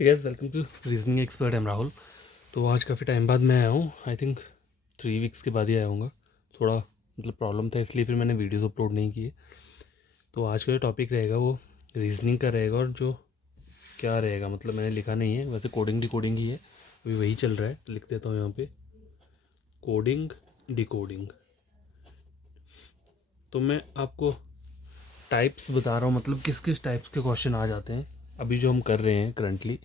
Guys welcome to reasoning expert. Am Rahul. तो आज काफ़ी टाइम बाद मैं आया हूँ। आई थिंक 3 वीक्स के बाद ही आया हूँगा। थोड़ा मतलब प्रॉब्लम था, इसलिए फिर मैंने वीडियोस अपलोड नहीं किए। तो आज का जो टॉपिक रहेगा वो रीजनिंग का रहेगा। और जो क्या रहेगा मतलब मैंने लिखा नहीं है, वैसे कोडिंग डिकोडिंग ही है, अभी वही चल रहा है। तो लिख देता हूँ यहाँ पे कोडिंग डिकोडिंग। तो मैं आपको टाइप्स बता रहा हूँ, मतलब किस किस टाइप्स के क्वेश्चन आ जाते हैं अभी जो हम कर रहे हैं करंटली,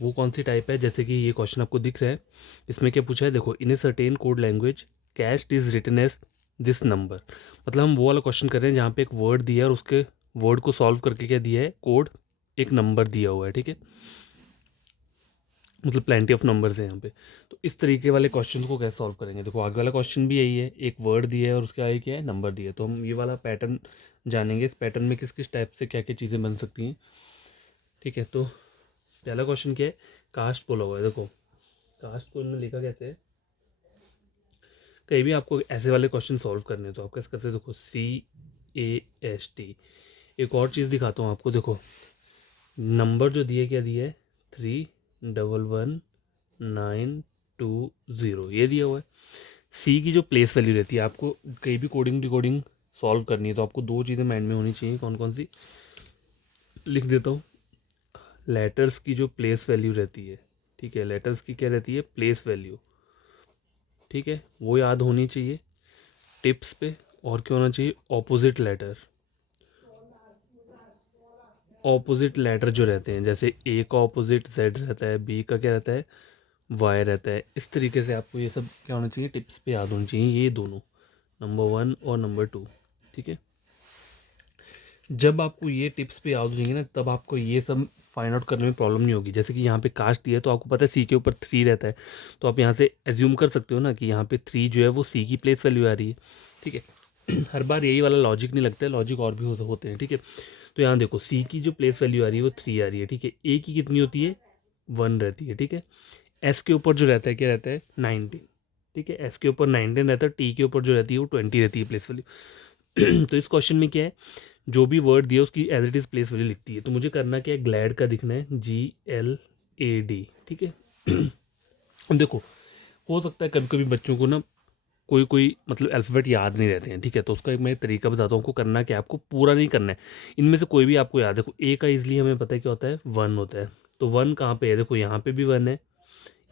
वो कौन सी टाइप है। जैसे कि ये क्वेश्चन आपको दिख रहा है, इसमें क्या पूछा है, देखो, in a certain code language cast is written as this number. मतलब हम वो वाला क्वेश्चन कर रहे हैं जहाँ पे एक वर्ड दिया है और उसके वर्ड को सॉल्व करके क्या दिया है, कोड एक नंबर दिया हुआ है, ठीक है। मतलब प्लेंटी ऑफ नंबर्स है यहाँ पे। तो इस तरीके वाले क्वेश्चन को कैसे सॉल्व करेंगे, देखो आगे वाला क्वेश्चन भी यही है, एक वर्ड दिया है और उसके आगे क्या है, नंबर दिया है। तो हम ये वाला पैटर्न जानेंगे, इस पैटर्न में किस किस टाइप से क्या क्या चीज़ें बन सकती हैं, ठीक है। तो पहला क्वेश्चन क्या है, कास्ट बोला हुआ है। देखो कास्ट को इन्होंने लिखा कैसे है, कहीं भी आपको ऐसे वाले क्वेश्चन सॉल्व करने हैं तो आप कैसे करते हैं, देखो CAST। एक और चीज़ दिखाता हूँ आपको, देखो नंबर जो दिए क्या दिया है, 311920 ये दिया हुआ है। सी की जो प्लेस वैल्यू रहती है, आपको कहीं भी कोडिंग डिकोडिंग सॉल्व करनी है तो आपको दो चीज़ें माइंड में होनी चाहिए, कौन कौन सी, लिख देता हूँ। लेटर्स की जो प्लेस वैल्यू रहती है, ठीक है, लेटर्स की क्या रहती है, प्लेस वैल्यू, ठीक है, वो याद होनी चाहिए टिप्स पे। और क्या होना चाहिए, ऑपोजिट लेटर। ऑपोजिट लेटर जो रहते हैं, जैसे ए का ऑपोजिट जेड रहता है, बी का क्या रहता है, वाई रहता है। इस तरीके से आपको ये सब क्या होना चाहिए, टिप्स पे याद होनी चाहिए, ये दोनों, नंबर 1 और नंबर 2, ठीक है। जब आपको ये टिप्स पे याद हो जाएंगे ना, तब आपको ये सब फाइंड आउट करने में प्रॉब्लम नहीं होगी। जैसे कि यहाँ पे कास्ट दिया है तो आपको पता है सी के ऊपर 3 रहता है, तो आप यहाँ से एज्यूम कर सकते हो ना कि यहाँ पे 3 जो है वो सी की प्लेस वैल्यू आ रही है, ठीक है। हर बार यही वाला लॉजिक नहीं लगता है, लॉजिक और भी होते हैं, ठीक है। तो यहाँ देखो सी की जो प्लेस वैल्यू आ रही है वो 3 आ रही है, ठीक है। ए की कितनी होती है, 1 रहती है, ठीक है। एस के ऊपर जो रहता है क्या रहता है, 19, ठीक है। एस के ऊपर 19 रहता है, टी के ऊपर जो रहती है वो 20 रहती है प्लेस वैल्यू। तो इस क्वेश्चन में क्या है, जो भी वर्ड दिया उसकी as it is place value लिखती है। तो मुझे करना क्या है, ग्लैड का दिखना है, GLAD, ठीक है। अब देखो, हो सकता है कभी कभी बच्चों को ना कोई कोई मतलब अल्फ़ाबेट याद नहीं रहते हैं, ठीक है। तो उसका एक मैं तरीका बताता हूँ आपको, करना क्या है, आपको पूरा नहीं करना है, इनमें से कोई भी आपको याद है। देखो ए का इजली हमें पता है क्या होता है, 1 होता है। तो 1 कहाँ पे है, देखो यहाँ पे भी 1 है,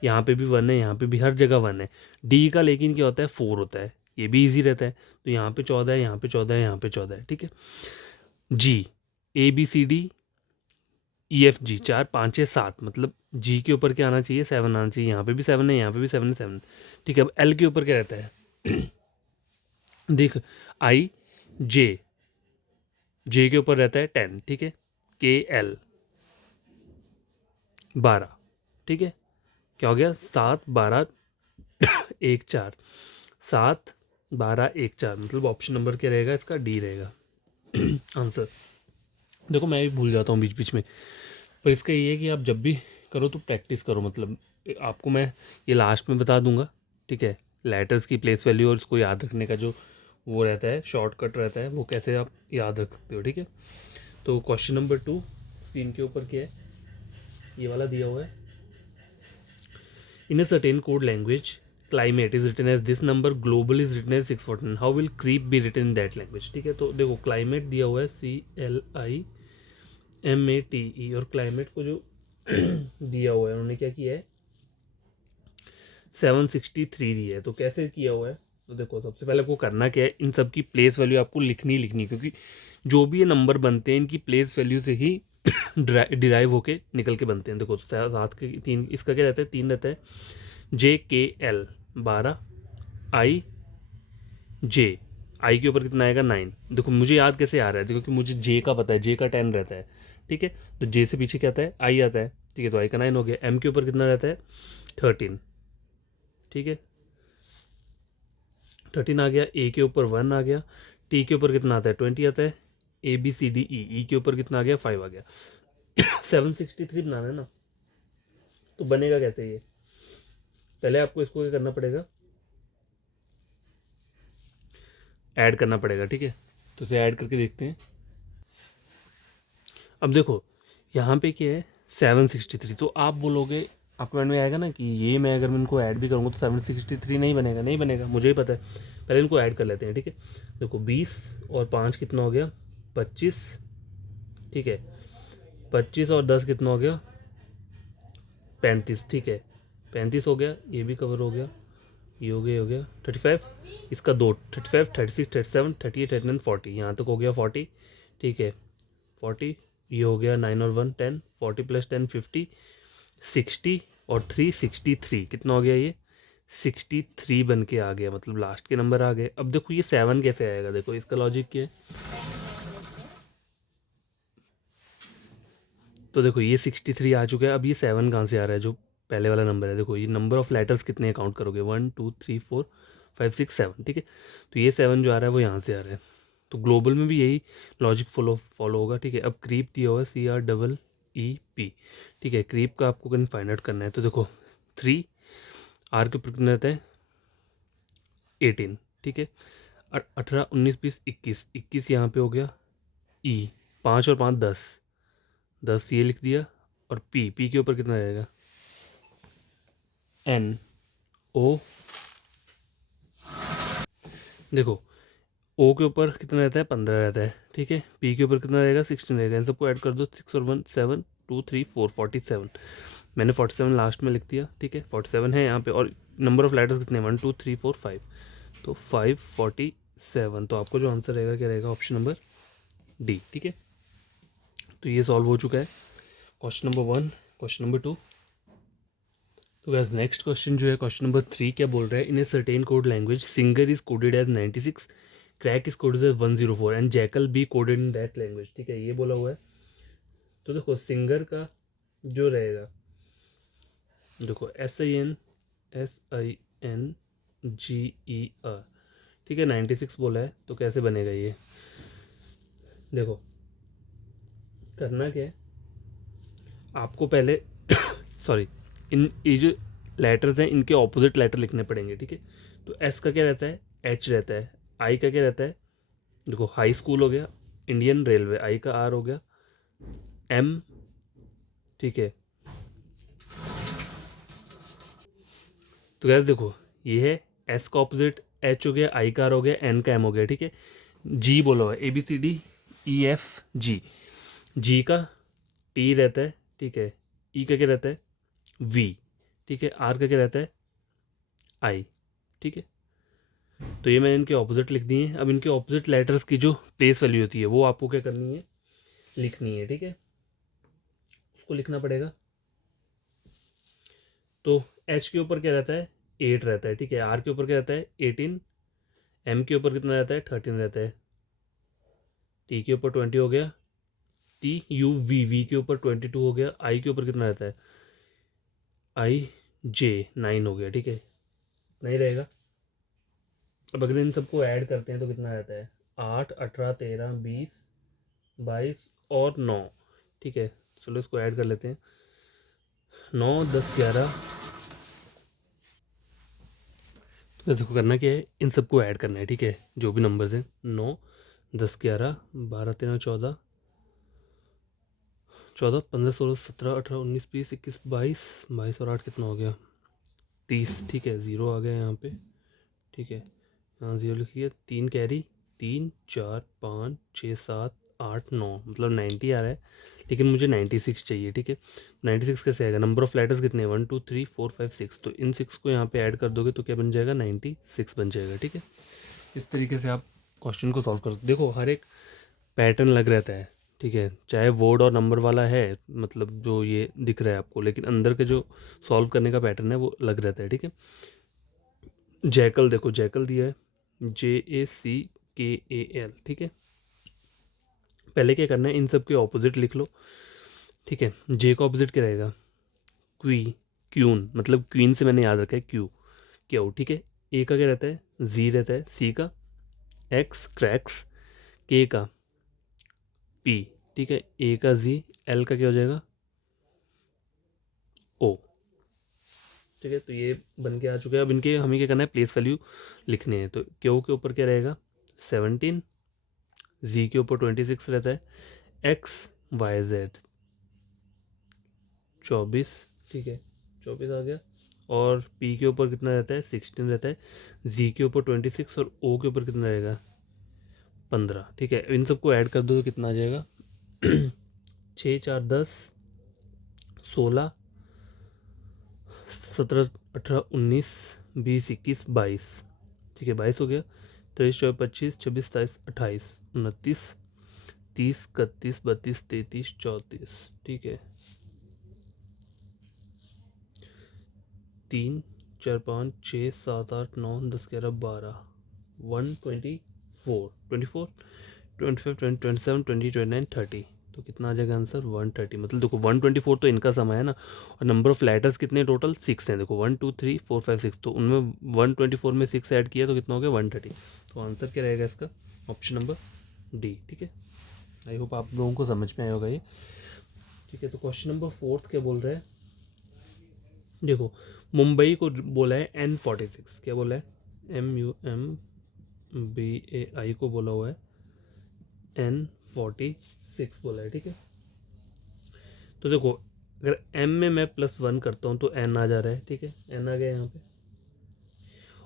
यहाँ पे भी 1 है, यहाँ पे भी, हर जगह 1 है। डी का लेकिन क्या होता है, 4 होता है, ये भी ईजी रहता है। तो यहाँ पे 14 है, यहाँ पे 14 है, यहाँ पे 14 है, ठीक है। जी, ABCDEFG 4 5 6 7, मतलब जी के ऊपर क्या आना चाहिए, 7 आना चाहिए। यहाँ पे भी 7 है, यहाँ पे भी 7 है, 7, ठीक है। अब एल के ऊपर क्या रहता है, देख, IJ, जे के ऊपर रहता है 10, ठीक है। KL 12, ठीक है। क्या हो गया, 7 12 1 4, 7 12 1 4, मतलब ऑप्शन नंबर क्या रहेगा इसका, डी रहेगा आंसर। देखो मैं भी भूल जाता हूँ बीच बीच में, पर इसका ये है कि आप जब भी करो तो प्रैक्टिस करो। मतलब आपको मैं ये लास्ट में बता दूंगा, ठीक है, लेटर्स की प्लेस वैल्यू और इसको याद रखने का जो वो रहता है, शॉर्टकट रहता है, वो कैसे आप याद रख सकते हो, ठीक है। तो क्वेश्चन नंबर 2 स्क्रीन के ऊपर क्या है, ये वाला दिया हुआ है। In a certain code language climate is written as this number, global is written as 614, how will creep be written in that language, ठीक है। तो देखो क्लाइमेट दिया हुआ है CLIMATE, और क्लाइमेट को जो दिया हुआ है उन्होंने क्या किया है, 763 दी है। तो कैसे किया हुआ है, तो देखो सबसे पहले आपको करना क्या है, इन सब की प्लेस वैल्यू आपको लिखनी लिखनी, क्योंकि जो भी ये नंबर बनते हैं इनकी प्लेस वैल्यू से ही डिराइव होके निकल के बनते हैं। देखो 7 के 3, इसका क्या रहता है, 3 रहता है। JKL 12, IJ, आई के ऊपर कितना आएगा, 9। देखो मुझे याद कैसे आ रहा है, देखो कि मुझे जे का पता है, जे का 10 रहता है, ठीक है। तो जे से पीछे क्या आता है, आई आता है, ठीक है। तो आई का 9 हो गया। एम के ऊपर कितना रहता है, 13, ठीक है, 13 आ गया। ए के ऊपर 1 आ गया। टी के ऊपर कितना आता है, 20 आता है। ABCDE के ऊपर कितना आ गया, 5 आ गया। 763 बनाना है ना, तो बनेगा कैसे ये, पहले आपको इसको क्या करना पड़ेगा, ऐड करना पड़ेगा, ठीक है। तो इसे ऐड करके देखते हैं। अब देखो यहाँ पे क्या है, 763। तो आप बोलोगे, आपके माइंड में आएगा ना कि ये मैं अगर मैं इनको ऐड भी करूँगा तो 763 नहीं बनेगा, नहीं बनेगा, मुझे ही पता है। पहले इनको ऐड कर लेते हैं, ठीक है। देखो 20 और 5 कितना हो गया, 25, ठीक है। 25 और 10 कितना हो गया, 35, ठीक है। 35 हो गया, ये भी कवर हो गया, ये हो गया, ये हो गया 35, इसका दो 35, 36, 37, 38, 39, 40, यहाँ तक हो गया 40, ठीक है। 40, ये हो गया 9 और 1 10, 40 प्लस 10 50, 60 और 3 63, कितना हो गया ये, 63 बन के आ गया, मतलब लास्ट के नंबर आ गए। अब देखो ये 7 कैसे आएगा, देखो इसका लॉजिक क्या है। तो देखो ये 63 आ चुका है, अब ये 7 कहाँ से आ रहा है, जो पहले वाला नंबर है। देखो ये नंबर ऑफ लेटर्स कितने काउंट करोगे, 1 2 3 4 5 6 7, ठीक है। तो ये 7 जो आ रहा है वो यहाँ से आ रहा है। तो ग्लोबल में भी यही लॉजिक फॉलो होगा, ठीक है। अब क्रीप दिया हुआ है CREEP, ठीक है। क्रीप का आपको कहीं फाइंड आउट करना है। तो देखो 3 आर के ऊपर कितना रहता है, 18, ठीक है। 18 19 20 21, 21 यहाँ पे हो गया। ई 5 और 5 10, 10 ये लिख दिया। और पी के ऊपर कितना रहेगा, NO। देखो ओ के ऊपर कितना रहता है, 15 रहता है, ठीक है। पी के ऊपर कितना रहेगा, 16 रहेगा। इन सबको ऐड कर दो, 6 और 1 7 2 3 4 47। मैंने 47 लास्ट में लिख दिया, ठीक है। 47 है यहाँ पे, और नंबर ऑफ लेटर्स कितने, 1 2 3 4 5, तो 547। तो आपको जो आंसर रहेगा क्या रहेगा, ऑप्शन नंबर डी, ठीक है। तो ये सॉल्व हो चुका है क्वेश्चन नंबर 1। क्वेश्चन नंबर 2, तो गैस नेक्स्ट क्वेश्चन जो है क्वेश्चन नंबर 3, क्या बोल रहा है, in a certain code language singer is coded as 96, crack is coded as 104 and jackal be coded in that language, ठीक है, ये बोला हुआ है। तो देखो सिंगर का जो रहेगा, देखो SINGER, ठीक है। 96 बोला है, तो कैसे बनेगा ये, देखो करना क्या है आपको पहले सॉरी, इन ये जो लेटर्स हैं इनके ऑपोजिट लेटर लिखने पड़ेंगे, ठीक है। तो एस का क्या रहता है, एच रहता है। आई का क्या रहता है, देखो हाई स्कूल हो गया, इंडियन रेलवे, आई का आर हो गया, एम, ठीक है। तो गैस देखो ये है एस का ऑपोजिट एच हो गया, आई का आर हो गया, एन का एम हो गया, ठीक है। जी बोला हुआ है ABCDEFG, जी का टी रहता है, ठीक है। ई का क्या रहता है, वी, ठीक है। आर का क्या रहता है, आई, ठीक है। तो ये मैंने इनके ऑपोजिट लिख दिए हैं। अब इनके ऑपोजिट लेटर्स की जो प्लेस वैल्यू होती है वो आपको क्या करनी है, लिखनी है, ठीक है। उसको लिखना पड़ेगा। तो एच के ऊपर क्या रहता है, 8 रहता है, ठीक है। आर के ऊपर क्या रहता है, 18, एम के ऊपर कितना रहता है, 13 रहता है। टी के ऊपर 20 हो गया, TUV के ऊपर 22 हो गया। आई के ऊपर कितना रहता है, IJ 9 हो गया, ठीक है। नहीं रहेगा। अब अगर इन सबको ऐड करते हैं तो कितना रहता है, 8 18 13 20 22 और 9, ठीक है। चलो इसको ऐड कर लेते हैं, 9 10 11। तो इसको करना क्या है, इन सबको ऐड करना है, ठीक है, जो भी नंबर्स हैं, 9 10 11 12 13 14 14 15 16 17 18 19 20 21 22 22 और 8 कितना हो गया, 30, ठीक है। ज़ीरो आ गया यहाँ पे, ठीक है। यहाँ ज़ीरो लिख लिया। 3 कैरी, 3 4 5 6 7 8 9, मतलब 90 आ रहा है, लेकिन मुझे 96 चाहिए, ठीक है। 96 कैसे आएगा, नंबर ऑफ लेटर्स कितने हैं, 1 2 3 4 5 6, तो इन 6 को यहाँ पे ऐड कर दोगे तो क्या बन जाएगा, 96 बन जाएगा, ठीक है। इस तरीके से आप क्वेश्चन को सॉल्व कर, देखो हर एक पैटर्न लग रहता है, ठीक है। चाहे वर्ड और नंबर वाला है, मतलब जो ये दिख रहा है आपको, लेकिन अंदर के जो सॉल्व करने का पैटर्न है वो अलग रहता है, ठीक है। जैकल, देखो जैकल दिया है JACKAL, ठीक है। पहले क्या करना है, इन सब के ऑपोजिट लिख लो, ठीक है। जे का ऑपोजिट क्या रहेगा, क्वी, क्यून, मतलब क्वीन से मैंने याद रखा है क्यू, क्यू, ठीक है। ए का क्या रहता है, जी रहता है। सी का एक्स, क्रैक्स। के का पी, ठीक है। ए का जी, एल का क्या हो जाएगा, ओ, ठीक है। तो ये बन के आ चुके हैं। अब इनके हमें क्या करना है, प्लेस वैल्यू लिखने हैं। तो क्यू के ऊपर क्या रहेगा, 17, जी के ऊपर 26 रहता है, एक्स वाई जेड, 24, ठीक है 24 आ गया। और पी के ऊपर कितना रहता है 16 रहता है, जी के ऊपर 26 और ओ के ऊपर कितना रहेगा 15, ठीक है। इन सबको ऐड कर दो तो कितना आ जाएगा 6 4 10 16 17 18 19 20 21 22, ठीक है 22 हो गया। 23 24 25 26 27 28 29 30 31 32 33 34, ठीक है 3 4 5 6 7 8 9 10 11 12 124 24 25 20 27 20 29 30, तो कितना आ जाएगा आंसर 130। मतलब देखो 124 तो इनका समय है ना, और नंबर ऑफ लेटर्स कितने टोटल 6 हैं। देखो 1 2 3 4 5 6, तो उनमें 124 में 6 ऐड किया तो कितना हो गया 130। तो आंसर क्या रहेगा इसका ऑप्शन नंबर डी, ठीक है। आई होप आप लोगों को समझ में आया होगा ये, ठीक है। तो क्वेश्चन नंबर 4 क्या बोल रहा है, देखो मुंबई को बोला है N46, क्या बोला है MUMBAI को बोला हुआ है N46 बोला है, ठीक है। तो देखो अगर M में मैं +1 करता हूँ तो N आ जा रहा है, ठीक है N आ गया यहाँ पे।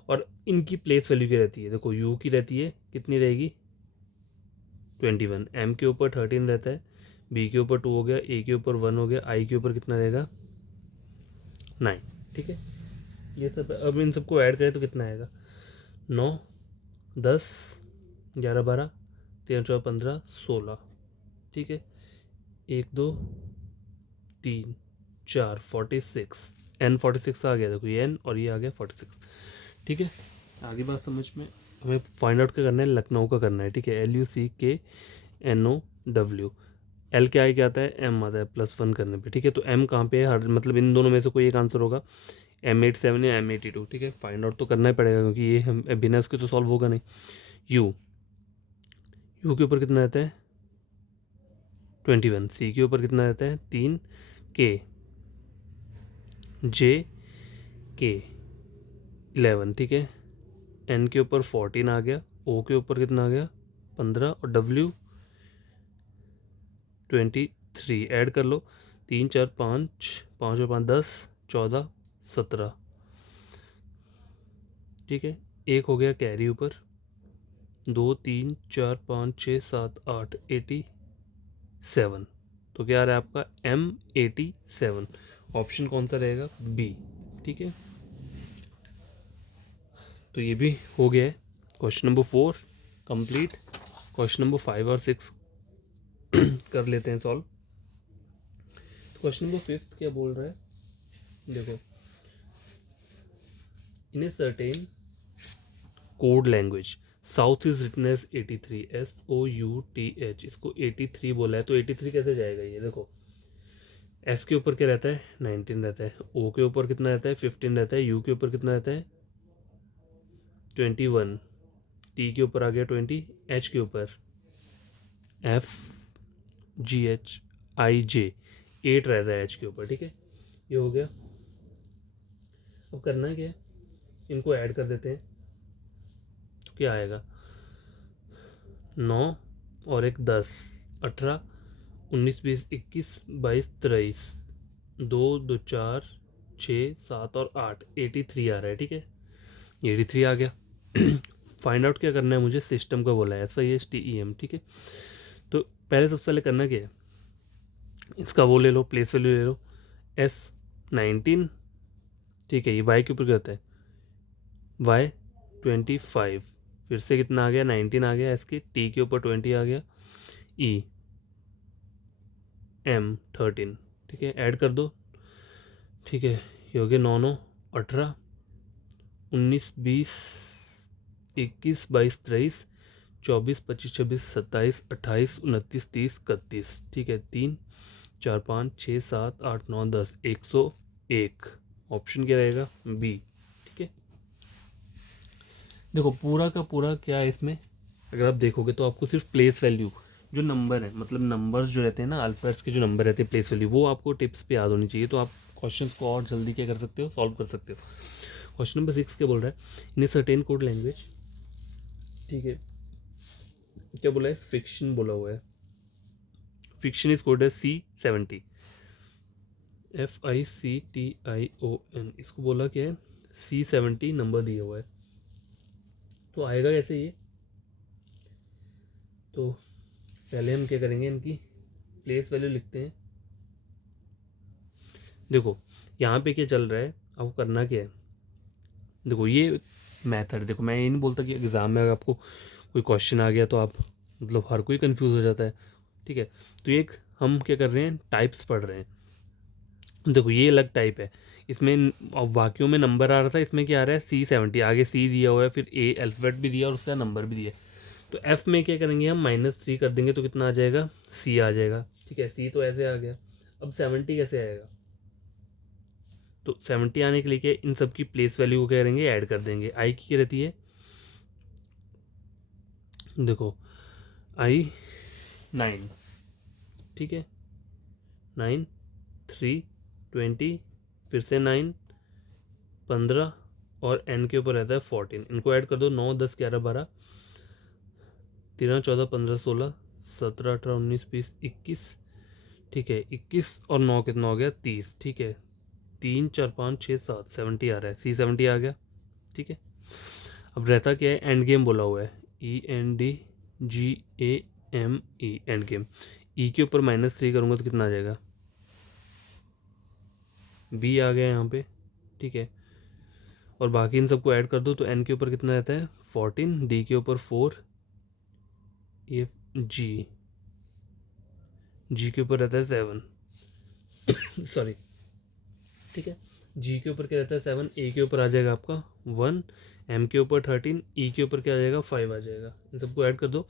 और इनकी प्लेस वैल्यू क्या रहती है, देखो U की रहती है कितनी रहेगी 21, M के ऊपर 13 रहता है, B के ऊपर 2 हो गया, A के ऊपर 1 हो गया, I के ऊपर कितना रहेगा 9, ठीक है। ये सब अब इन सबको ऐड करें तो कितना आएगा 9 10 11 12 13 14 15 16, ठीक है 1 2 3 4 46, N46 आ गया, देखो ये N और ये आ गया 46, ठीक है। आगे बात समझ में, हमें फाइंड आउट क्या करना है, लखनऊ का करना है, ठीक है LUCKNOW। एल क्या है, क्या आता है M आता है +1 करने पे, ठीक है। तो M कहाँ पे है, हर मतलब इन दोनों में से कोई एक आंसर होगा, M87 या M82, ठीक है। फाइंड आउट तो करना ही पड़ेगा क्योंकि ये हम बिना उसके तो सॉल्व होगा नहीं। यू के ऊपर कितना रहता है 21, C के ऊपर कितना रहता है 3, K J K 11, ठीक है। N के ऊपर 14 आ गया, O के ऊपर कितना आ गया 15 और W 23, ऐड कर लो 3 4 5 5 और 5 10 14 17, ठीक है। एक हो गया कैरी ऊपर, 2 3 4 5 6 7 8 87, तो क्या आ रहा है आपका M87, ऑप्शन कौन सा रहेगा बी, ठीक है। तो ये भी हो गया है question number 4 complete. Question number 5 और 6 कर लेते हैं सॉल्व। तो क्वेश्चन नंबर 5 क्या बोल रहा है, देखो in a certain code language south is written as 83 SOUTH, इसको 83 बोला है, तो 83 कैसे जाएगा ये, देखो एस के ऊपर क्या रहता है 19 रहता है, ओ के ऊपर कितना रहता है 15 रहता है, यू के ऊपर कितना रहता है 21, टी के ऊपर आ गया 20, एच के ऊपर FGHIJ 8 रहता है एच के ऊपर, ठीक है। ये हो गया। अब करना है क्या है, इनको ऐड कर देते हैं, तो क्या आएगा 9 और एक 10 18 19 20 21 22 23, 2 2 4 6 7 और 8 83 आ रहा है, ठीक है 83 आ गया। फाइंड आउट क्या करना है मुझे, सिस्टम का बोला है SISTEM, ठीक है। तो पहले सबसे पहले करना क्या है, इसका वो ले लो प्लेस वैल्यू ले लो S19, ठीक है। ये वाई के ऊपर क्या होता है Y25, फिर से कितना आ गया 19 आ गया, इसके टी के ऊपर 20 आ गया, M13, ठीक है ऐड कर दो, ठीक है ये हो गया 9 9 18 19 20 21 22 23 24 25 26 27 28 29 30 31, ठीक है 3 4 5 6 7 8 9 10 101, ऑप्शन क्या रहेगा बी, ठीक है। देखो पूरा का पूरा क्या है इसमें, अगर आप देखोगे तो आपको सिर्फ प्लेस वैल्यू जो नंबर है, मतलब नंबर्स जो रहते हैं ना अल्फ़ाबेट्स के जो नंबर रहते हैं प्लेस वैल्यू, वो आपको टिप्स पे याद होनी चाहिए, तो आप क्वेश्चंस को और जल्दी क्या कर सकते हो सॉल्व कर सकते हो। क्वेश्चन नंबर 6 क्या बोल रहा है, in a certain code language, ठीक है क्या बोला है फिक्शन बोला हुआ है, फिक्शन इज कोड है C70, FICTION, इसको बोला क्या है, C70 नंबर दिया हुआ है। तो आएगा कैसे ये, तो पहले हम क्या करेंगे, इनकी प्लेस वैल्यू लिखते हैं। देखो यहाँ पे क्या चल रहा है, आपको करना क्या है, देखो ये मेथड, देखो मैं ये नहीं बोलता कि एग्ज़ाम में अगर आपको कोई क्वेश्चन आ गया तो आप, मतलब हर कोई कंफ्यूज हो जाता है, ठीक है। तो एक हम क्या कर रहे हैं, टाइप्स पढ़ रहे हैं। देखो ये अलग टाइप है, इसमें अब वाक्यों में नंबर आ रहा था, इसमें क्या आ रहा है, C70, आगे C दिया हुआ है, फिर A अल्फ़ाबेट भी दिया और उसका नंबर भी दिया है। तो F में क्या करेंगे हम, -3 कर देंगे तो कितना आ जाएगा, C आ जाएगा, ठीक है। C तो ऐसे आ गया, अब 70 कैसे आएगा, तो 70 आने के लिए क्या, इन सब की प्लेस वैल्यू को क्या करेंगे, ऐड कर देंगे। आई की क्या रहती है, देखो I 9, ठीक है, 9, 3, 20, फिर से 9, 15 और n के ऊपर रहता है 14, इनको ऐड कर दो, 9, 10, 11, 12, 13, 14, 15, 16, 17, 18, 19, 20, 21, ठीक है, 21 और 9 कितना हो गया, 30, ठीक है। 3, 4, 5, 6, 7, 70 आ रहा है, C70 आ गया, ठीक है। अब रहता क्या है, एंड गेम बोला हुआ है, ENDGAME, एंड गेम। ई के ऊपर -3 करूँगा तो कितना आ जाएगा, B आ गया यहाँ पे, ठीक है। और बाकी इन सबको ऐड कर दो तो n के ऊपर कितना रहता है, 14, D के ऊपर 4, ये G के ऊपर रहता है 7, सॉरी, ठीक है। G के ऊपर क्या रहता है, 7, A के ऊपर आ जाएगा आपका 1, M के ऊपर 13, E के ऊपर क्या आ जाएगा, 5 आ जाएगा। इन सबको ऐड कर दो,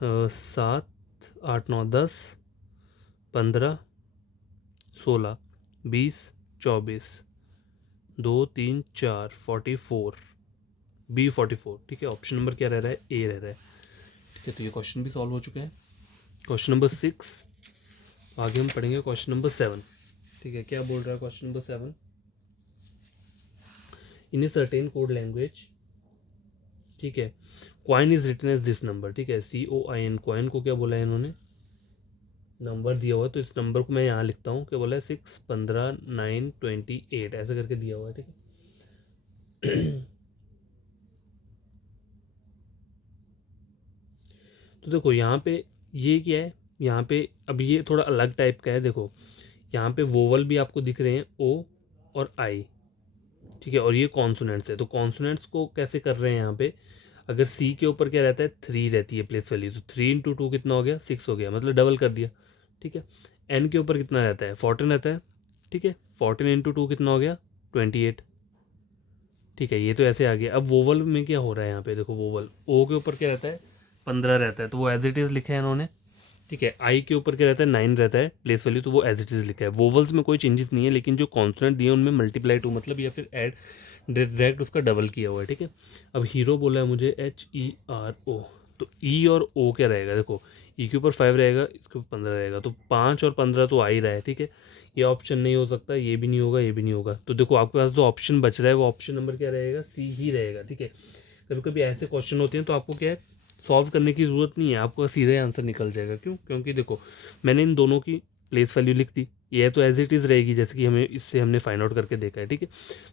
7, 8, 9, 10, 15, 16, 20, 24, 2, 3, 4, 44, B44, ठीक है। ऑप्शन नंबर क्या रह रहा है, A रह रहा है, ठीक है। तो ये क्वेश्चन भी सॉल्व हो चुका है, क्वेश्चन नंबर 6। आगे हम पढ़ेंगे क्वेश्चन नंबर 7, ठीक है। क्या बोल रहा है question number 7, in a certain code language, ठीक है, coin is written as this number, ठीक है, COIN, क्वाइन को क्या बोला है इन्होंने, नंबर दिया हुआ है, तो इस नंबर को मैं यहाँ लिखता हूँ, क्या बोला है, 6, 15, 9, 28, ऐसे करके दिया हुआ है, ठीक है। तो देखो यहाँ पे ये क्या है, यहाँ पे अब ये थोड़ा अलग टाइप का है। देखो यहाँ पे वोवल भी आपको दिख रहे हैं, O और I, ठीक है, और ये कॉन्सोनेंट्स है। तो कॉन्सोनेंट्स को कैसे कर रहे हैं यहाँ पे, अगर C के ऊपर क्या रहता है, 3 रहती है प्लेस वैल्यू, तो 3 × 2 कितना हो गया, 6 हो गया, मतलब डबल कर दिया, ठीक है। N के ऊपर कितना रहता है, 14 रहता है, ठीक है। 14 × 2 कितना हो गया, 28, ठीक है। ये तो ऐसे आ गया। अब वोवल में क्या हो रहा है यहाँ पे, देखो वोवल O के ऊपर क्या रहता है, 15 रहता है, तो वो एज इट इज़ लिखा है इन्होंने, ठीक है। आई के ऊपर क्या रहता है, 9 रहता है प्लेस वैल्यू, तो वो एज इट इज़ लिखा है। वोवल्स में कोई चेंजेस नहीं है, लेकिन जो कॉन्सोनेंट दिए उनमें मल्टीप्लाई टू मतलब या फिर ऐड डायरेक्ट उसका डबल किया हुआ है, ठीक है। अब हीरो बोला है मुझे HERO, तो ई और ओ क्या रहेगा, देखो ई के ऊपर 5 रहेगा, इसके ऊपर 15 रहेगा, तो 5 और 15 तो आ ही रहा है, ठीक है। ये ऑप्शन नहीं हो सकता, ये भी नहीं होगा, ये भी नहीं होगा। तो देखो आपके पास जो ऑप्शन बच रहा है वो ऑप्शन नंबर क्या रहेगा, C ही रहेगा, ठीक है। कभी कभी ऐसे क्वेश्चन होते हैं तो आपको क्या है, सॉल्व करने की ज़रूरत नहीं है, आपका सीधे आंसर निकल जाएगा। क्यों, क्योंकि देखो मैंने इन दोनों की प्लेस वैल्यू लिख दी, ये तो एज इट इज़ रहेगी जैसे कि हमें इससे हमने फाइंड आउट करके देखा है, ठीक है।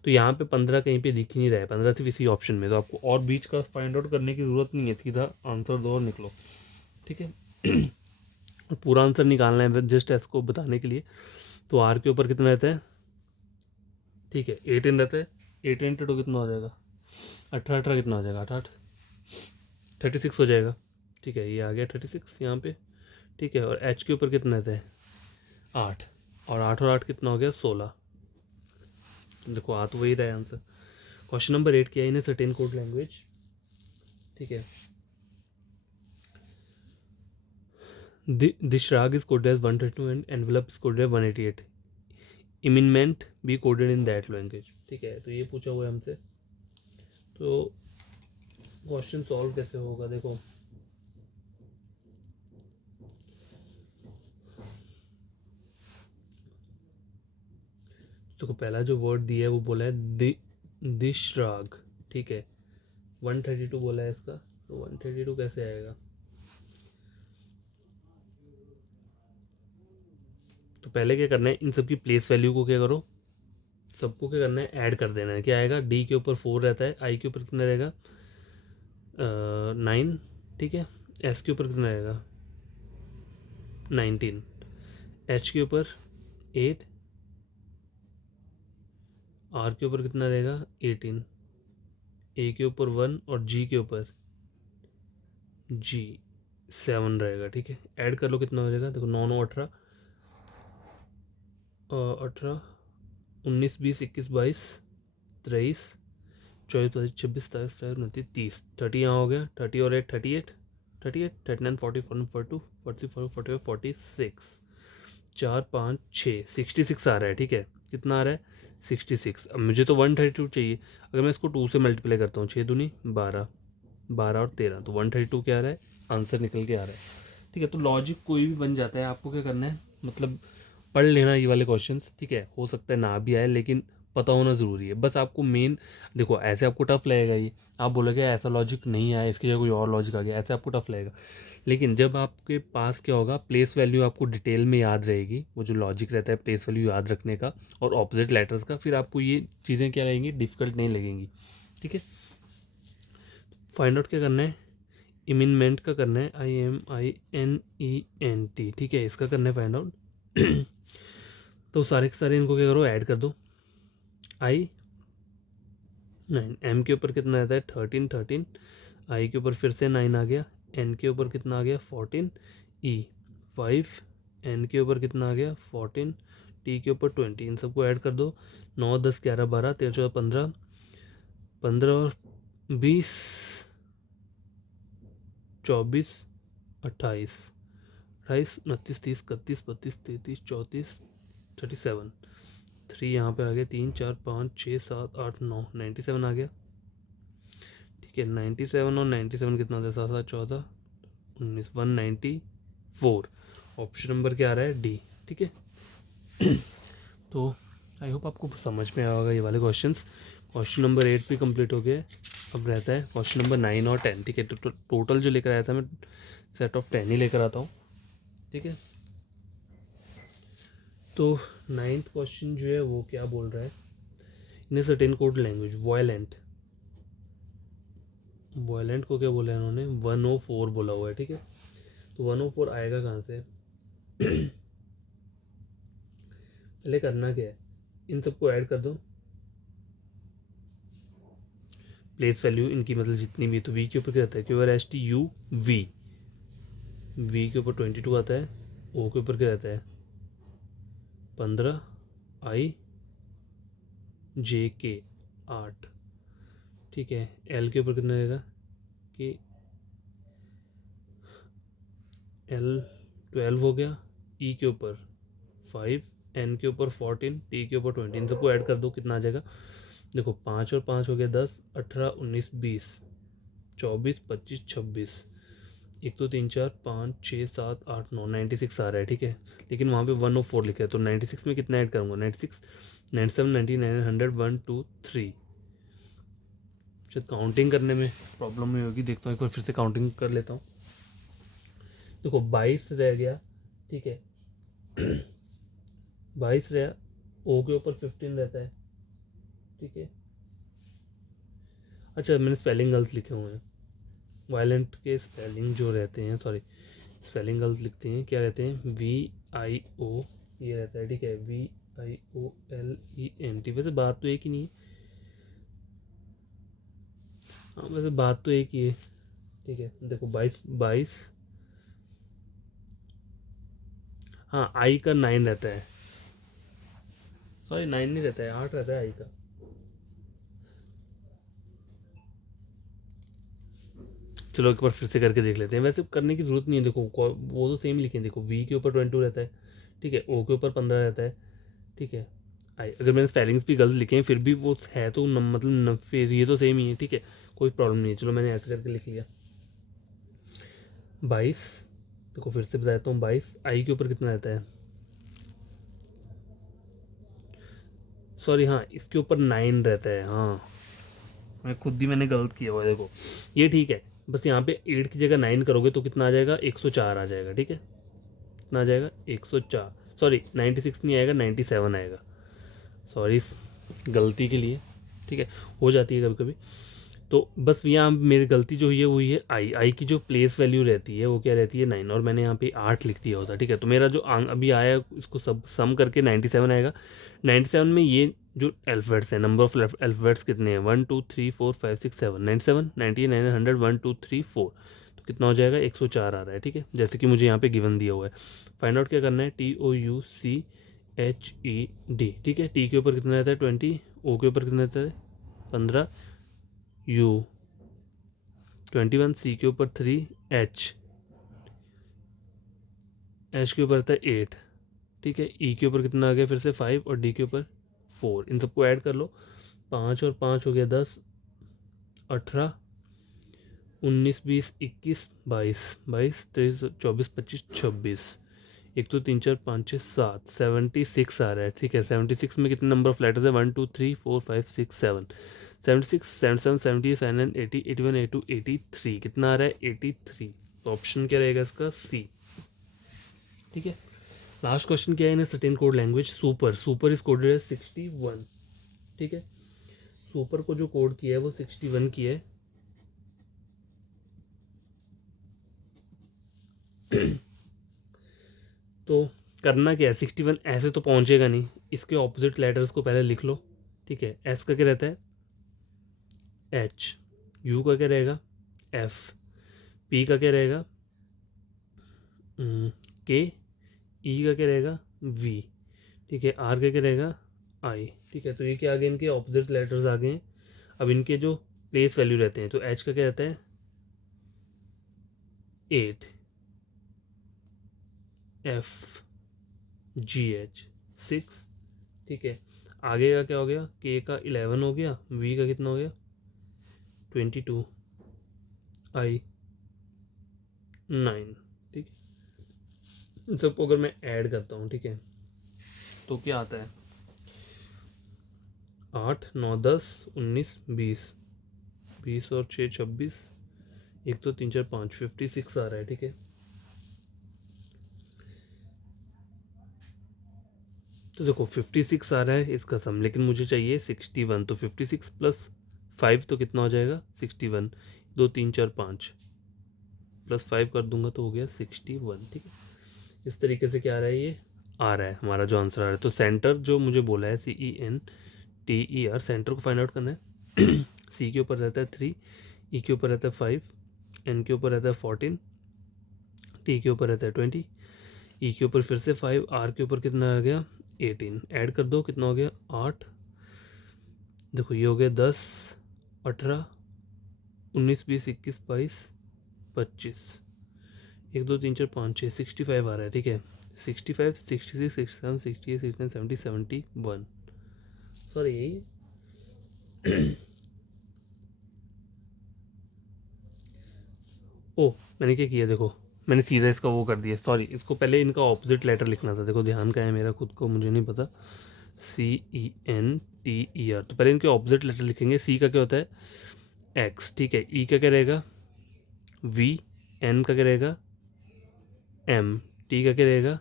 तो यहाँ पे 15 कहीं पे दिख ही नहीं रहा है, 15 सिर्फ इसी ऑप्शन में, तो आपको और बीच का फाइंड आउट करने की ज़रूरत नहीं है, सीधा आंसर दो और निकलो, ठीक है। पूरा आंसर निकालना है जस्ट इसको बताने के लिए। तो आर के ऊपर कितना रहता है, ठीक है, 18 रहता है, 18 × 2 कितना हो जाएगा, 18, 18 कितना हो जाएगा, 8, 8, 36 हो जाएगा, ठीक है। ये आ गया 36 यहाँ पे, ठीक है। और एच के ऊपर कितना रहता है, 8, और 8 और 8 कितना हो गया, 16। देखो आ तो वही रहा है आंसर। क्वेश्चन नंबर 8 किया इन सर्टेन कोड लैंग्वेज, ठीक है। This shrug is coded as 132 and envelope is coded as 188, imminent be coded in that language, ठीक है। तो ये पूछा हुआ है हमसे, तो क्वेश्चन सॉल्व कैसे होगा, देखो तो पहला जो वर्ड दिया है वो बोला है दिशराग, ठीक है। 132 बोला है इसका, तो 132 कैसे आएगा, तो तो पहले क्या करना है, इन सब की प्लेस वैल्यू को क्या करो, सबको क्या करना है, ऐड कर देना है। क्या आएगा, डी के ऊपर 4 रहता है, आई के ऊपर कितना रहेगा 9, ठीक है, एस के ऊपर कितना रहेगा 19, एच के ऊपर 8, आर के ऊपर कितना रहेगा 18, ए के ऊपर 1 और जी के ऊपर जी 7 रहेगा। ठीक है, ऐड कर लो कितना हो जाएगा, देखो 9 9 18, 18 19 20 21 22 23 24 25 26 27 29 30, 30 यहाँ हो गया, 30 और 8 38 38 39 40 41 42 43 44 45 46, 4 5 6 66 आ रहा है। ठीक है, कितना आ रहा है 66। अब मुझे तो 132 चाहिए, अगर मैं इसको 2 से मल्टीप्लाई करता हूँ, 6 दूनी 12, 12 और 13, तो 132 क्या आ रहा है, आंसर निकल के आ रहा है। ठीक है, तो लॉजिक कोई भी बन जाता है, आपको क्या करना है, मतलब पढ़ लेना ये वाले क्वेश्चंस। ठीक है, हो सकता है ना भी आए, लेकिन पता होना ज़रूरी है। बस आपको मेन देखो, ऐसे आपको टफ लगेगा, ये आप बोलोगे ऐसा लॉजिक नहीं आया, इसकी जगह कोई और लॉजिक आ गया, ऐसे आपको टफ लगेगा। लेकिन जब आपके पास क्या होगा, प्लेस वैल्यू आपको डिटेल में याद रहेगी, वो जो लॉजिक रहता है प्लेस वैल्यू याद रखने का और ऑपोजिट लेटर्स का, फिर आपको ये चीज़ें क्या लगेंगी, डिफिकल्ट नहीं लगेंगी। ठीक है, फाइंड आउट क्या करना है, इमिनमेंट का करना है, IMINENT। ठीक है, इसका करना है फाइंड आउट। तो सारे के सारे इनको क्या करो, ऐड कर दो। I 9, M के ऊपर कितना रहता है 13 13, I के ऊपर फिर से 9 आ गया, N के ऊपर कितना आ गया 14, E 5, N के ऊपर कितना आ गया 14, T के ऊपर 20, इन सबको ऐड कर दो। 9 10 11 12 13 14 15, 15 और 20 24 28 28 29 30 31 32 33 34 37, 3 यहाँ पे आ गया, 3 4 5 6 7 8 9, 97 आ गया। ठीक है, 97 और 97 कितना था, 7 7 14 19, 194। ऑप्शन नंबर क्या आ रहा है, डी। ठीक है, तो आई होप आपको समझ में आया होगा ये वाले क्वेश्चंस। क्वेश्चन नंबर 8 भी कंप्लीट हो गया। अब रहता है क्वेश्चन नंबर 9 और 10। ठीक है, तो टोटल जो लेकर आया था मैं सेट ऑफ 10 ही लेकर आता हूँ। ठीक है, तो 9th क्वेश्चन जो है वो क्या बोल रहा है, in a certain code language violent, violent को क्या बोला है इन्होंने, 104 बोला हुआ है। ठीक है, तो 104 आएगा कहाँ से, पहले करना क्या है, इन सबको ऐड कर दो, प्लेस वैल्यू इनकी मतलब जितनी भी, तो वी के ऊपर क्या रहता है, QRSTUV, वी के ऊपर 22 आता है, ओ के ऊपर क्या रहता है 15, I JK 8। ठीक है, एल के ऊपर कितना रहेगा कि L 12 हो गया, ई के ऊपर 5, एन के ऊपर 14, टी के ऊपर 20, इन सबको ऐड कर दो, कितना आ जाएगा, देखो 5 और 5 हो गया 10, 18 19 20 24 25 26, 1 2 3 4 5 6 7 8 9, 96 आ रहा है। ठीक है, लेकिन वहाँ पे 104 लिखा है, तो 96 में कितना ऐड करूँगा, 96 97 99 100 1 2 3। शायद काउंटिंग करने में प्रॉब्लम नहीं होगी, देखता हूँ एक बार फिर से काउंटिंग कर लेता हूँ। देखो 22 रह गया। ठीक है, 22 रहा, ओ के ऊपर 15 रहता है। ठीक है, अच्छा मैंने स्पेलिंग गलत लिखे हुए हैं, वायलेंट के स्पेलिंग जो रहते हैं, सॉरी स्पेलिंग गलत लिखते हैं, क्या रहते हैं VIO ये रहता है। ठीक है, VIOLENT, वैसे बात तो एक ही नहीं है, हाँ वैसे बात तो एक ही है। ठीक है, देखो 22 22, हाँ आई का 9 रहता है, सॉरी 9 नहीं रहता है, 8 रहता है आई का। चलो एक बार फिर से करके देख लेते हैं, वैसे करने की जरूरत नहीं है, देखो वो तो सेम लिखे हैं, देखो वी के ऊपर 22 रहता है। ठीक है, ओ के ऊपर 15 रहता है। ठीक है, आई अगर मैंने स्पेलिंग्स भी गलत लिखे हैं फिर भी वो है तो मतलब फिर ये तो सेम ही है। ठीक है, कोई प्रॉब्लम नहीं है, चलो मैंने ऐसे करके लिख लिया। 22, देखो फिर से बताता हूँ, 22 आई के ऊपर कितना रहता है, सॉरी हाँ इसके ऊपर 9 रहता है, हाँ मैं खुद ही मैंने गलत किया हुआ है, देखो ये ठीक है, बस यहाँ पे 8 की जगह 9 करोगे तो कितना आ जाएगा 104 आ जाएगा। ठीक है, कितना आ जाएगा 104, सॉरी 96 नहीं आएगा, 97 आएगा। सॉरी इस गलती के लिए, ठीक है, हो जाती है कभी कभी। तो बस यहाँ मेरी गलती जो हुई है वो हुई है आई की जो प्लेस वैल्यू रहती है वो क्या रहती है 9, और मैंने यहाँ पे 8 लिख दिया होता, ठीक है। तो मेरा जो अभी आया इसको सब सम करके 97 आएगा। 97 में ये जो अल्फ़ाबेट्स हैं, नंबर ऑफ अल्फ़ाबेट्स कितने हैं, 1 2 3 4 5 6 7, 97 90 100 1 2 3 4, तो कितना हो जाएगा 104 आ रहा है, ठीक है, जैसे कि मुझे यहाँ पे गिवन दिया हुआ है। फाइंड आउट क्या करना है, TOUCHED, ठीक है। टी के ऊपर कितना रहता है 20, ओ के ऊपर कितना रहता है 15, U 21, सी के ऊपर 3, एच के ऊपर रहता है 8, ठीक है। ई के ऊपर कितना आ गया फिर से 5, और डी के ऊपर 4। इन सबको ऐड कर लो, 5 और 5 हो गया 10, 18 19 20 21 22 22 23 24 25 26, एक तो 3 4 5 6 7, 76 आ रहा है, ठीक है। 76 में कितने नंबर ऑफ लेटर्स है, 1 2 3 4 5 6 7, 76 77 78 79 80 81 82 83, कितना आ रहा है 83। तो ऑप्शन क्या रहेगा इसका, सी, ठीक है। लास्ट क्वेश्चन क्या है, in certain code language super, super is coded as 61, ठीक है। सुपर को जो कोड किया है वो 61 की है। तो करना क्या है, 61 ऐसे तो पहुंचेगा नहीं, इसके ऑपोजिट लेटर्स को पहले लिख लो, ठीक है। एस का क्या रहता है एच, यू का क्या रहेगा एफ, पी का क्या रहेगा के, ई का क्या रहेगा वी, ठीक है, आर का क्या रहेगा आई, ठीक है। तो ये क्या आ गए, इनके ऑपोजिट लेटर्स आ गए हैं। अब इनके जो प्लेस वैल्यू रहते हैं, तो एच का क्या रहता है 8, एफ जी एच 6, ठीक है। आगे का क्या हो गया, के का 11 हो गया, वी का कितना हो गया 22, आई 9, ठीक है। इन सबको अगर मैं ऐड करता हूँ, ठीक है, तो क्या आता है 8 9 10 19 20, 20 और 6 26, एक तो 3 4 5 56 आ रहा है, ठीक है। तो देखो 56 आ रहा है इसका सम, लेकिन मुझे चाहिए 61, तो 56 प्लस 5 तो कितना हो जाएगा 61, 2 3 4 5 प्लस 5 कर दूंगा तो हो गया 61, ठीक है। इस तरीके से क्या आ रहा है, ये आ रहा है हमारा जो आंसर आ रहा है। तो सेंटर जो मुझे बोला है CENTER, सेंटर को फाइंड आउट करना है। सी के ऊपर रहता है 3, ई के ऊपर रहता है 5, एन के ऊपर रहता है 14, टी के ऊपर रहता है 20, ई के ऊपर फिर से 5, आर के ऊपर कितना आ गया 18, ऐड कर दो कितना हो गया 8, देखो ये हो गया 10 18 19 20 21 22 25, 1 2 3 4 5 6 65 आ रहा है, ठीक है। 65 66 67 68 69 70 71, सॉरी यही ओ, मैंने क्या किया देखो, मैंने सीधा इसका वो कर दिया, सॉरी इसको पहले इनका ऑपोजिट लेटर लिखना था, देखो ध्यान का है मेरा खुद को मुझे नहीं पता। CENTER, तो पहले इनके ऑपोजिट लेटर लिखेंगे। सी का क्या होता है एक्स, ठीक है। ई का क्या रहेगा वी, एन का क्या रहेगा एम, टी का क्या रहेगा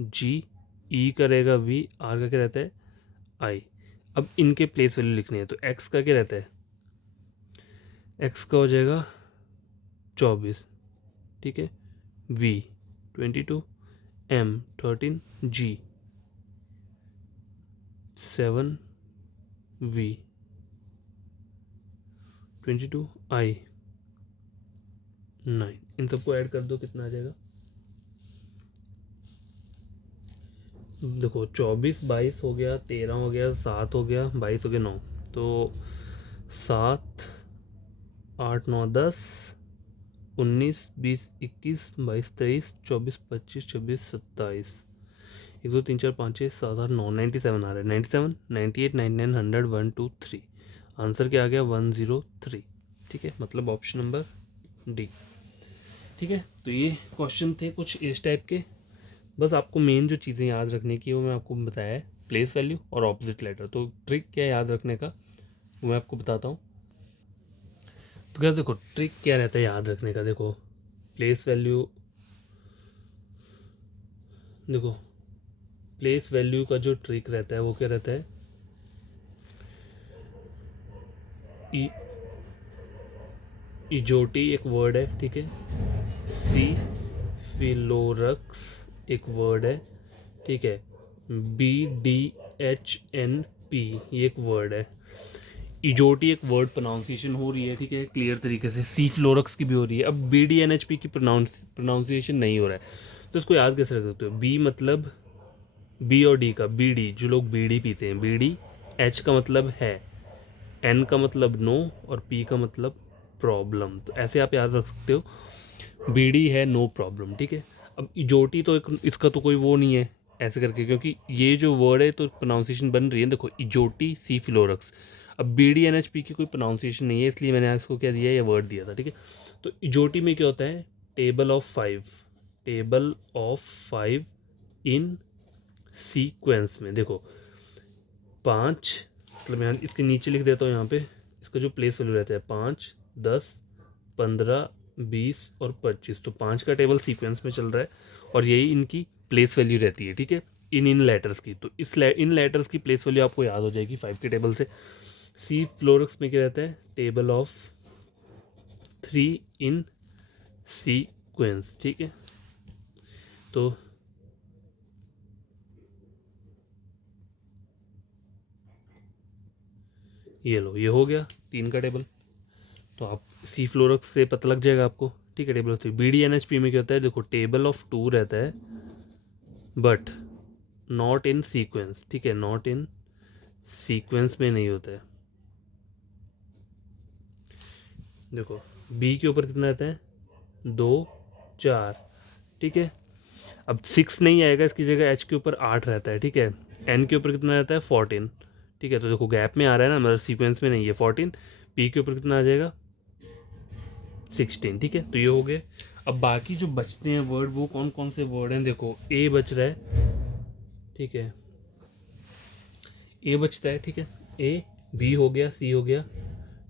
जी, ई का रहेगा वी, आर का क्या रहता है आई। अब इनके प्लेस वैल्यू लिखनी है, तो एक्स का क्या रहता है, एक्स का हो जाएगा 24, ठीक है, वी 22, एम 13, जी 7, वी 22, आई 9। इन सबको ऐड कर दो कितना आ जाएगा, देखो 24 22 हो गया, 13 हो गया, 7 हो गया, 22 हो गया 9, तो 7 8 9 10 19 20 21 22 23 24 25 26 27, 1 2 3 4 5 6 7 8 9, 97 आ रहा है, 97 98 99 100 1 2 3, आंसर क्या आ गया 103, ठीक है, मतलब ऑप्शन नंबर डी, ठीक है। तो ये क्वेश्चन थे कुछ इस टाइप के। बस आपको मेन जो चीज़ें याद रखने की है वो मैं आपको बताया है, प्लेस वैल्यू और ऑपोजिट लेटर। तो ट्रिक क्या है याद रखने का वो मैं आपको बताता हूँ। तो क्या देखो ट्रिक क्या रहता है याद रखने का, देखो प्लेस वैल्यू, देखो प्लेस वैल्यू का जो ट्रिक रहता है वो क्या रहता है, इजोटी एक वर्ड है, ठीक है, सी फिलोरक्स एक वर्ड है, ठीक है, BDHNP ये एक वर्ड है। इजोटी एक वर्ड प्रोनाउंसिएशन हो रही है, ठीक है, क्लियर तरीके से, सी फ्लोरक्स की भी हो रही है। अब BDNHP की प्रोनाउंसिएशन नहीं हो रहा है, तो इसको याद कैसे रख सकते हो, बी मतलब बी और डी का, बीडी जो लोग बीड़ी पीते हैं, बीडी, एच का मतलब है, एन का मतलब नो, और पी का मतलब प्रॉब्लम। तो ऐसे आप याद रख सकते हो, बीडी है नो प्रॉब्लम, ठीक है। अब इजोटी तो एक इसका तो कोई वो नहीं है ऐसे करके, क्योंकि ये जो वर्ड है तो प्रोनाउंसिएशन बन रही है, देखो इजोटी सी फ्लोरक्स। अब BDNHP की कोई प्रोनाउंसिएशन नहीं है, इसलिए मैंने इसको क्या दिया, ये वर्ड दिया था, ठीक है। तो इजोटी में क्या होता है, table of 5, table of 5 in sequence में, देखो 5, मतलब मैं इसके नीचे लिख देता हूँ यहाँ पे, इसका जो प्लेस वैल्यू रहता है 5, 10, 15, 20 और 25, तो 5 का टेबल सीक्वेंस में चल रहा है और यही इनकी प्लेस वैल्यू रहती है, ठीक है, इन लेटर्स की। तो इन लेटर्स की प्लेस वैल्यू आपको याद हो जाएगी 5 के टेबल से। सी फ्लोरक्स में क्या रहता है, टेबल ऑफ 3 इन सीक्वेंस, ठीक है। तो ये लो, ये हो गया 3 का टेबल। तो आप सी फ्लोरक्स से पता लग जाएगा आपको, ठीक है। टेबल ऑफ 3, BDNHP में क्या होता है, देखो टेबल ऑफ 2 रहता है बट नॉट इन सीक्वेंस, ठीक है, नॉट इन सीक्वेंस में नहीं होता है। देखो बी के ऊपर कितना रहता है, 2, 4, ठीक है। अब 6 नहीं आएगा, इसकी जगह एच के ऊपर 8 रहता है, ठीक है। एन के ऊपर कितना रहता है, 14, ठीक है। तो देखो गैप में आ रहा है ना, मतलब सीक्वेंस में नहीं है 14। पी के ऊपर कितना आ जाएगा, 16, ठीक है। तो ये हो गए। अब बाकी जो बचते हैं वर्ड, वो कौन कौन से वर्ड हैं, देखो ए बच रहा है, ठीक है, ए बचता है, ठीक है, ए, बी हो गया, सी हो गया,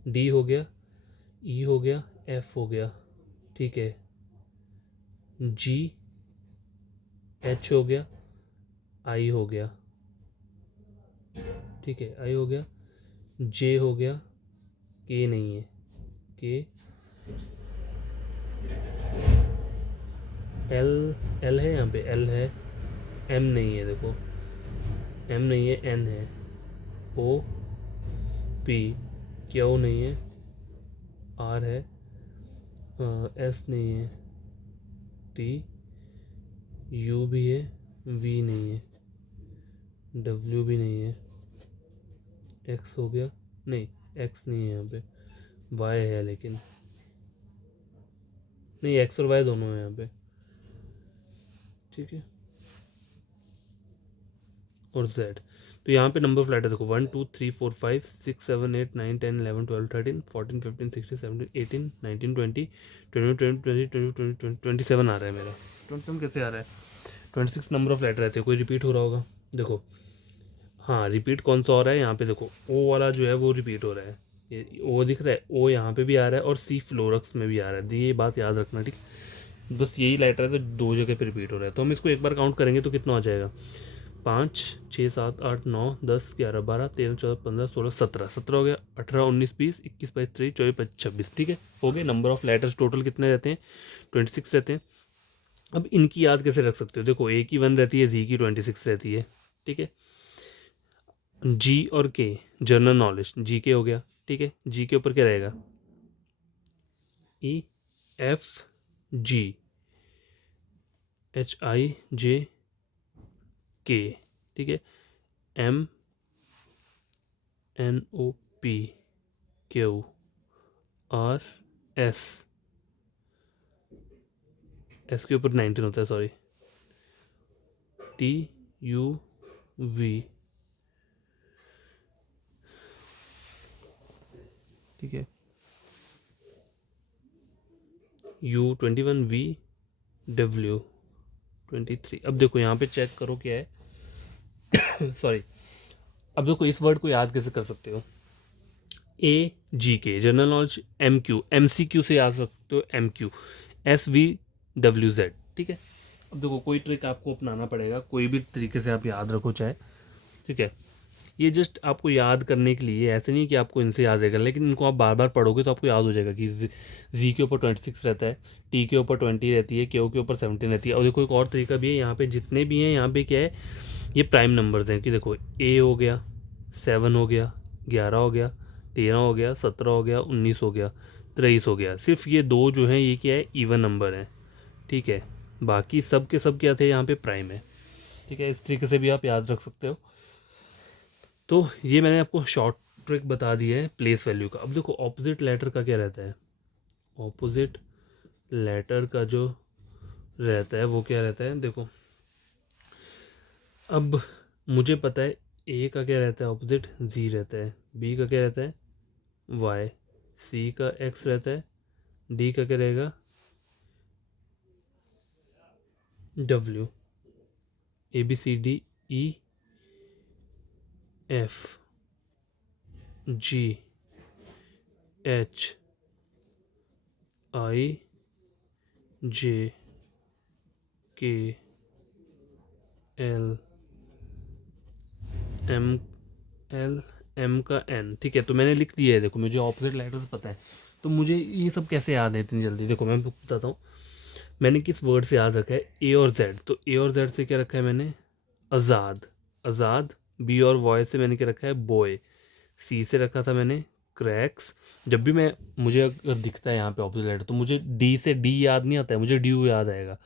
डी हो गया, ई हो गया, एफ हो गया, ठीक है, जी, एच हो गया, आई हो गया, ठीक है, आई हो गया, जे हो गया, के नहीं है, के, एल, एल है यहाँ पे, एल है, एम नहीं है, देखो एम नहीं है, एन है, ओ, पी, क्यू नहीं है, आर है, एस नहीं है, टी, यू भी है, वी नहीं है, डब्ल्यू भी नहीं है, एक्स हो गया, नहीं एक्स नहीं है यहाँ पे, वाई है लेकिन, नहीं एक्स और वाई दोनों है यहाँ पे, ठीक है, और जेड। तो यहाँ पे नंबर फ्लैट है, देखो 1 2 3 4 5 6 7 8 9 10 11 12 13 14 15 16 17 18 19 20 21 22 27 आ रहा है मेरा। 27 कैसे आ रहा है, 26 नंबर ऑफ लेटर रहते हैं, कोई रिपीट हो रहा होगा, देखो हाँ रिपीट कौन सा हो रहा है, यहाँ पे देखो ओ वाला जो है वो रिपीट हो रहा है, ये ओ दिख रहा है, ओ यहाँ पे भी आ रहा है और सी फ्लोरक्स में भी आ रहा है, ये बात याद रखना, ठीक। बस यही लेटर है तो 2 जगह पे रिपीट हो रहा है, तो हम इसको एक बार काउंट करेंगे तो कितना आ जाएगा, 5 6 7 8 9 10 11 12 13 14 15 16 17, 17 हो गया, 18 19 20 21 22 23 24 25 26, ठीक है, हो गए। नंबर ऑफ लेटर्स टोटल कितने रहते हैं, 26 रहते हैं। अब इनकी याद कैसे रख सकते हो, देखो ए की 1 रहती है, जी की 26 रहती है, ठीक है। जी और के, जनरल नॉलेज, जी के हो गया, ठीक है, जी के ऊपर क्या रहेगा, ई, F, G, H, I, J, K, ठीक है, M, N, O, P, Q, R, S, S के ऊपर 19 होता है, सॉरी, टी, यू, वी, ठीक है, यू 21, वी, डब्ल्यू 23। अब देखो यहाँ पे चेक करो क्या है सॉरी। अब देखो इस वर्ड को याद कैसे कर सकते हो, ए, जी के, जनरल नॉलेज, MQ, MCQ से याद सकते हो, MQ, SVWZ, ठीक है। अब देखो कोई ट्रिक आपको अपनाना पड़ेगा, कोई भी तरीके से आप याद रखो चाहे, ठीक है। ये जस्ट आपको याद करने के लिए, ऐसे नहीं कि आपको इनसे याद रहेगा, लेकिन इनको आप बार बार पढ़ोगे तो आपको याद हो जाएगा कि जी के ऊपर 26 रहता है, टी के ऊपर 20 रहती है, क्यू के ऊपर 17 रहती है। और देखो एक और तरीका भी है, यहाँ पे जितने भी हैं यहाँ पे क्या है, ये प्राइम नंबर्स हैं कि देखो ए हो गया, 7 हो गया, 11 हो गया, 13 हो गया, 17 हो गया, 19 हो गया, 23 हो गया। सिर्फ ये दो जो हैं ये क्या है, इवन नंबर हैं, ठीक है। बाकी सब के सब क्या थे यहाँ पे, प्राइम है, ठीक है। इस तरीके से भी आप याद रख सकते हो। तो ये मैंने आपको शॉर्ट ट्रिक बता दी है प्लेस वैल्यू का। अब देखो ऑपोजिट लेटर का क्या रहता है, ऑपोजिट लेटर का जो रहता है वो क्या रहता है, देखो अब मुझे पता है ए का क्या रहता है, ऑपोजिट जी रहता है, बी का क्या रहता है, वाई, सी का एक्स रहता है, डी का क्या रहेगा, W, A B C D E F G H I J K L M M का एन, ठीक है। तो मैंने लिख दिया है, देखो मुझे ऑपोजिट लेटर्स पता है। तो मुझे ये सब कैसे याद है इतनी जल्दी, देखो मैं बताता हूँ मैंने किस वर्ड से याद रखा है, ए और जेड। तो ए और जेड से क्या रखा है मैंने, आज़ाद, आज़ाद। बी और वॉय से मैंने क्या रखा है, बॉय। सी से रखा था मैंने क्रैक्स। जब भी मैं, मुझे अगर दिखता है यहाँ पे ऑपोजिट लेटर तो मुझे डी से डी याद नहीं आता है, मुझे ड्यू याद आएगा,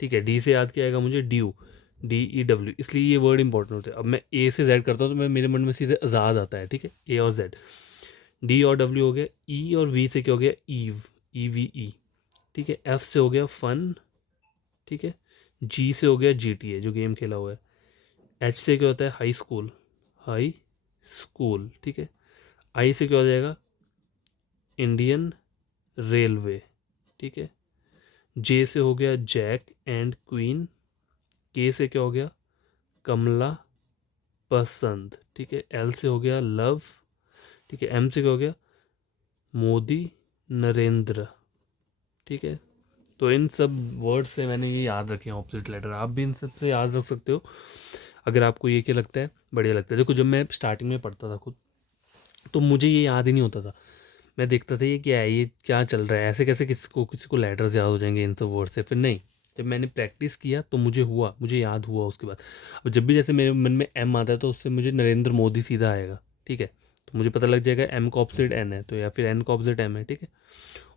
ठीक है। डी से याद क्या आएगा मुझे, ड्यू, डी ई डब्ल्यू, इसलिए ये वर्ड इंपॉर्टेंट होते हैं। अब मैं ए से जेड करता हूँ तो मैं, मेरे मन में सीधे आज़ाद आता है, ठीक है, ए और जेड। डी और डब्ल्यू हो गया, ई और वी से क्या हो गया, ईव, ई वी ई, ठीक है। एफ से हो गया फन, ठीक है। जी से हो गया जी टी ए, जो गेम खेला हुआ है। एच से क्या होता है, हाई स्कूल, हाई स्कूल, ठीक है। आई से क्या हो जाएगा, इंडियन रेलवे, ठीक है। जे से हो गया जैक एंड क्वीन। के से क्या हो गया, कमला पसंद, ठीक है। एल से हो गया लव, ठीक है। एम से क्या हो गया, मोदी नरेंद्र, ठीक है। तो इन सब वर्ड से मैंने ये याद रखे हैं ऑपोजिट लेटर, आप भी इन सब से याद रख सकते हो अगर आपको ये क्या लगता है बढ़िया लगता है। देखो जब मैं स्टार्टिंग में पढ़ता था खुद तो मुझे ये याद ही नहीं होता था, मैं देखता था ये क्या है, ये क्या चल रहा है, ऐसे कैसे किसी को लेटर्स याद हो जाएंगे इन सब वर्ड से। फिर नहीं, जब मैंने प्रैक्टिस किया तो मुझे याद हुआ उसके बाद। अब जब भी जैसे मेरे मन में एम आता है तो उससे मुझे नरेंद्र मोदी सीधा आएगा, ठीक है। तो मुझे पता लग जाएगा एम का ऑपोजिट एन है तो, या फिर एन का ऑपोजिट एम है, ठीक है।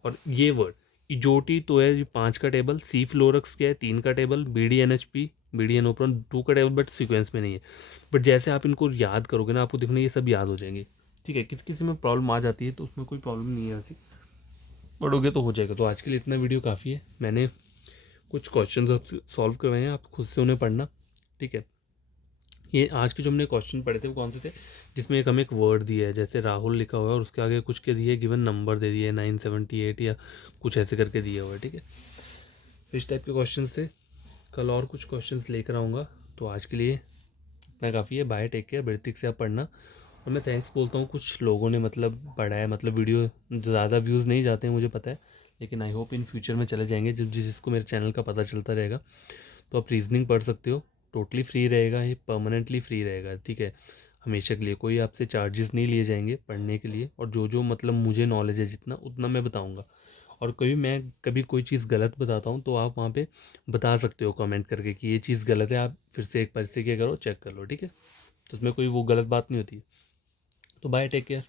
और ये वर्ड इजोटी तो है 5 का टेबल, सी फ्लोरक्स क्या है 3 का table, B D N H P, B D N open 2 का टेबल, बट सीक्वेंस में नहीं है। बट जैसे आप इनको याद करोगे ना आपको देखना ये सब याद हो जाएंगे, ठीक है। किसी किसी में प्रॉब्लम आ जाती है तो उसमें कोई प्रॉब्लम नहीं है, ऐसी पढ़ोगे तो हो जाएगा। तो आज के लिए इतना वीडियो काफ़ी है, मैंने कुछ क्वेश्चन सॉल्व करवाए हैं, आप खुद से उन्हें पढ़ना, ठीक है। ये आज के जो हमने क्वेश्चन पढ़े थे वो कौन से थे, जिसमें एक हमें एक वर्ड दिया है जैसे राहुल लिखा हुआ है और उसके आगे कुछ के दिए गिवन नंबर दे दिए 978 या कुछ ऐसे करके दिया हुआ है, ठीक है। इस टाइप के क्वेश्चन थे, कल और कुछ क्वेश्चंस लेकर आऊँगा। तो आज के लिए इतना काफ़ी है, बाय, टेक केयर, बेड़तिक से आप पढ़ना। और मैं थैंक्स बोलता हूँ, कुछ लोगों ने मतलब पढ़ा है, मतलब वीडियो ज़्यादा व्यूज़ नहीं जाते हैं मुझे पता है, लेकिन आई होप इन फ्यूचर में चले जाएंगे जब जिसको मेरे चैनल का पता चलता रहेगा। तो आप रीजनिंग पढ़ सकते हो, टोटली फ्री रहेगा, ये परमानेंटली फ्री रहेगा, ठीक है। हमेशा के लिए कोई आपसे चार्जेस नहीं लिए जाएंगे पढ़ने के लिए। और जो जो मतलब मुझे नॉलेज है जितना उतना मैं बताऊँगा। और कभी कोई चीज़ गलत बताता हूँ तो आप वहाँ पे बता सकते हो कमेंट करके कि ये चीज़ गलत है, आप फिर से एक बार से क्या करो, चेक कर लो, ठीक है। तो उसमें कोई वो गलत बात नहीं होती। तो बाय, टेक केयर।